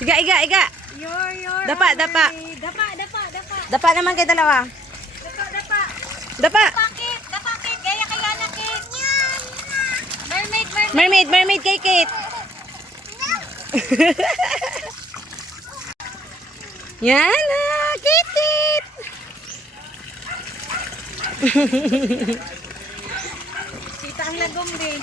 Iga, iga, iga. Dapa, dapa. Dapa naman kay dalawa. Dapa. Dapa, Kate. Gaya kaya na, Kate. Mermaid. Mermaid kay Kate. Yan na, Kate. Kita ang lagom din.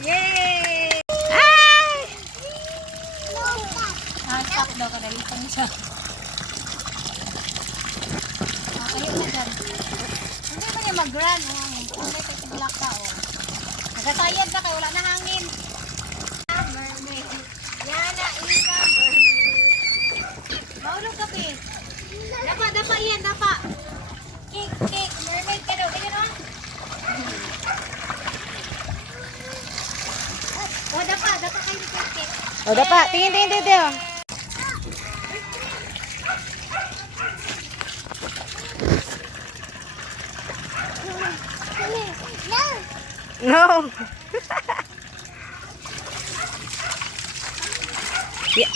Yay! Ay! Stop daw ka dali pang siya. Kayo na dyan. Hindi ba niya mag-run? Hindi tayo tiglak ka. Nagasayad na kayo. Wala na hangin. Mermaid. Yan na, Ika. Maulog ka, Pin. Dapa yan, dapa. Kick. Mermaid ka daw. Ganyan o. O, dapa kayo ni Kick. O, dapa. Tingin. No. Yeah.